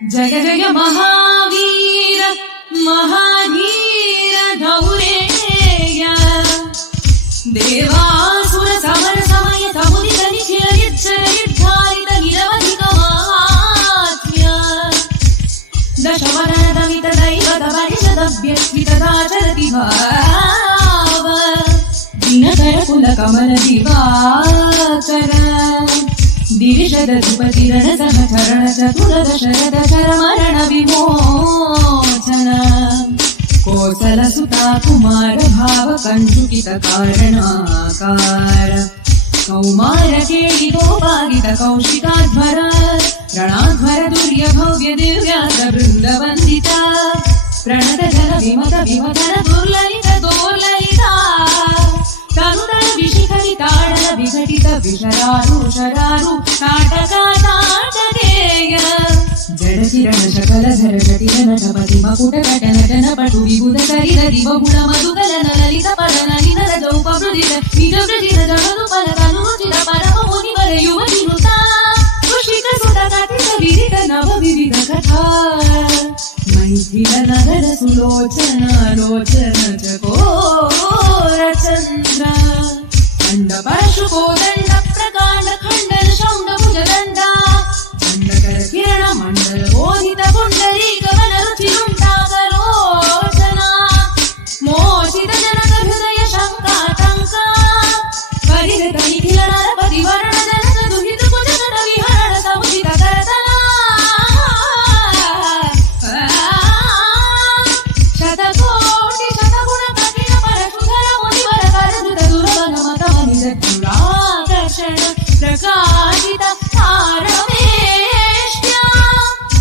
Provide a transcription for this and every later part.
जय जय महावीर महाधीर धौरेय देवासुर समर समय समुदित निखिल निर्जर निर्धारित निरवधिक महात्म्य दशवदन दमित दैवत परिषद व्यस्मित दाचरति भाव दिनकर कुल कमल दिवाकर दिविषद ध्रुपतिरण सहचरण चतुरद शरद चरमरण विमोचन कोसल सुता कुमार भाव कंचुकित कारणाकार कौमार केलितोपादित कौशिकाध्वर ರಣಾಧ್ವರ ದುರ್ಯ ಭವ್ಯ ದಿವ್ಯಾಸ ಬೃಂದ ವಂದಿತ ಪ್ರಣತ ಜಲ ವಿಮತ ವಿಮತನ ದುರ್ಲಲಿತ ದೋರ್ಲಲಿತ ತನುದಳ ವಿಶಿಖಲಿತಾಡಲ ವಿಘಟಿತ ವಿಶರಾರು ಶರಾರು ನಾಟಕ ನಾಟಕೇಯ ಜಡ ಕಿರಣ ಶಕಲ ಧರ ಜಟಿಲ ನಟಪತಿ ಮಕುಟ ಕಟ ನಟನ ಪಟು ವಿಬುಧ ಕರಿದ ದಿವ ಗುಣ ಮಧುಕಲನ ಲಲಿತ ಪದನ ನಿಧರ ಜೌಪ ಮೃದಿತ ನಿಜ ವೃಜಿತ ಜಗದು ಪದ ತನು ರುಚಿತ ಪರಮ ಮುನಿ ಬರೆಯುವ ವಿನುತ ಋಷಿಕ ಸುತ ಕಥಿತ ವಿರಿತ ನವ ವಿವಿಧ ಕಥಾ ಮೈಥಿಲ ನಗರ ಸುಲೋಚನ ಲೋಚನ ಚಕೋರ ಚಂದ್ರ ಖಂಡ ಪರಶು ಕೋದಂಡ ಪ್ರಕಾಂಡ ಖಂಡನ ಶೌಂಡ ಭುಜದಂಡ ಖಂಡಕರ ಕಿರಣ ಮಂಡಲ ಬೋಧಿತ ಪುಂಡರೀಕ ವನ ರುಚಿರುಂಟಾಗಲೋಚನ ಮೋಚಿತ ಜನಕ ಹೃದಯ ಶಂಕಾತಂಕ ಪರಿಹೃತ ನಿಖಿಲ ನರಪತಿ ವರ್ಣ ಜನಕ ದುಹಿತ ಕುಜಗಡ ವಿಹರಣ ಸಮುಚಿತ ಕರತನ ಶತಕೋಟಿ ಶತಗುಣ ಕಠಿಣ ಪರಶುಧರ ಮುನಿವರ ಕರದುತ ದುರವನ ಮತವನಿದ ದುರಾಕರ್ಷಣ ಪ್ರಕಾಶಿತ ತಾರವೇಶ್ಯ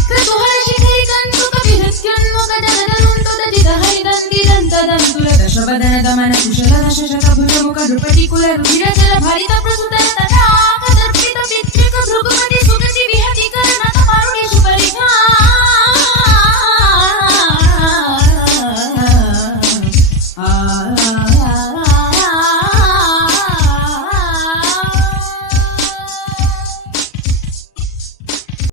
ಕೃತುಹರ ಶಿಖರಿ ಕಂತುಕ ವಿಹತ್ಯನ್ಮುಖ ಜನನುಂಟು ದಜಿತ ಹರಿದಂತಿದಂತದಂತುಲ ದಶವದನ ದಮನ ಕುಶಲ ದಶಶತ ಭುಜಮುಖ ನೃಪಟಿ ಕುಲ ರುಧಿರ ಜಲ ಭರಿತ ಪ್ರಸುತ